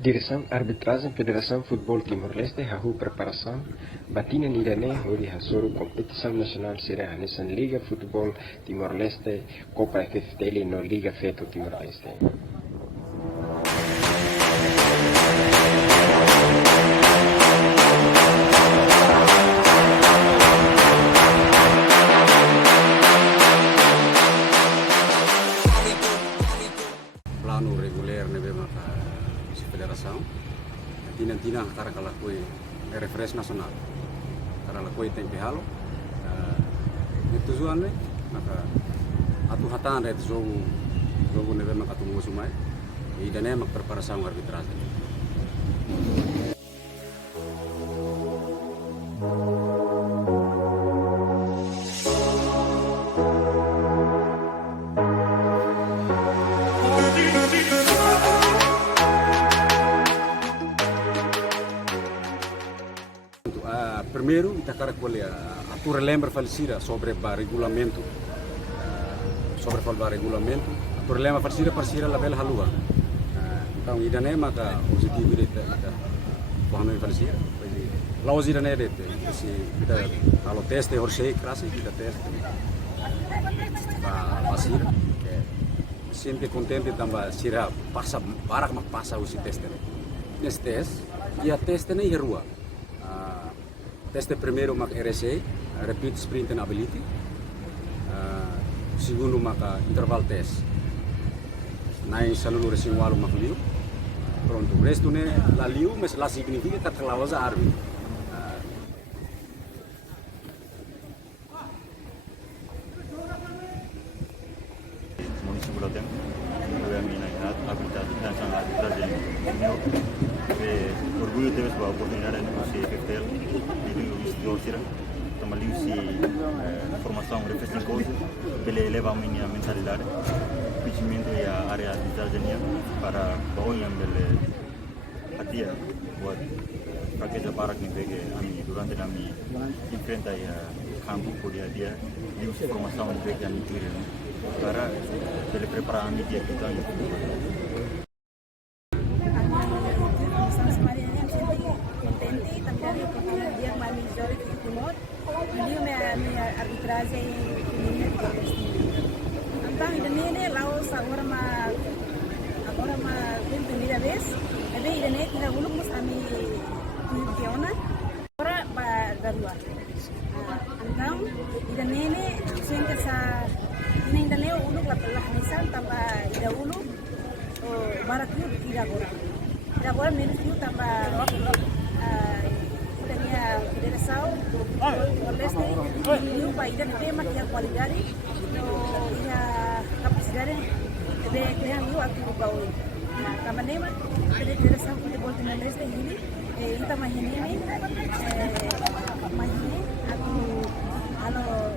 Direção Arbitragem Federação Futebol Timor-Leste hahu preparação batina nidane hori hasoro competição nacional será nessa Liga Futebol Timor-Leste Copa FFTL no Liga Feto Timor-Leste. Plano reguler nebe maka si federação tina cara kalakui refresh nasional cara lakui tempe halo itu tujuan maka atu hatan red jogo nebe maka tunggu sumai idane mak preparação arbitragem. Primeiro, kita cara tu relembra falecida sobre o regulamento, tu relembra falecida para label halua. Então, idane maka positivo itu pahami falecida. Laos idane itu, si kita kalau teste horsei kerasi kita teste, pasir, sempre contente tambah sira passa barak mak passa usi teste. Nesse teste, ia teste nem herua. Teste primeiro mak RSA, Rapid Sprint and Ability. Segundo maka interval test. Nai salulu racing walu mak liu. Pronto, o resto né la liu, mas la significa que a lausa arbi. Municipio Loteng, eu minha habilidade dan sangat rajin. Orgulho teve a oportunidade de você FFTL e do Osira, também se formação refrescante coisa, ele eleva a minha mentalidade, conhecimento e a área de jardinia para banhar ele a dia, buat pakai para que pegue a mim durante a minha enfrenta a campo por dia e formação de pegue a mim para ele preparar a minha dia que está Beliau arbitragem então idane Laos agora primeira vez ebe idane kita uluk mus ami tiona agora garua então idane sempre sa idane uluk lah misal tambah ida uluk barat yu tidak agora menos yu tambah federação Timor-Leste e país da tema que a qualidade e a capacidade de criar o ativo baú. A maneira a federação Futebol Timor-Leste ini kita mahini atu halo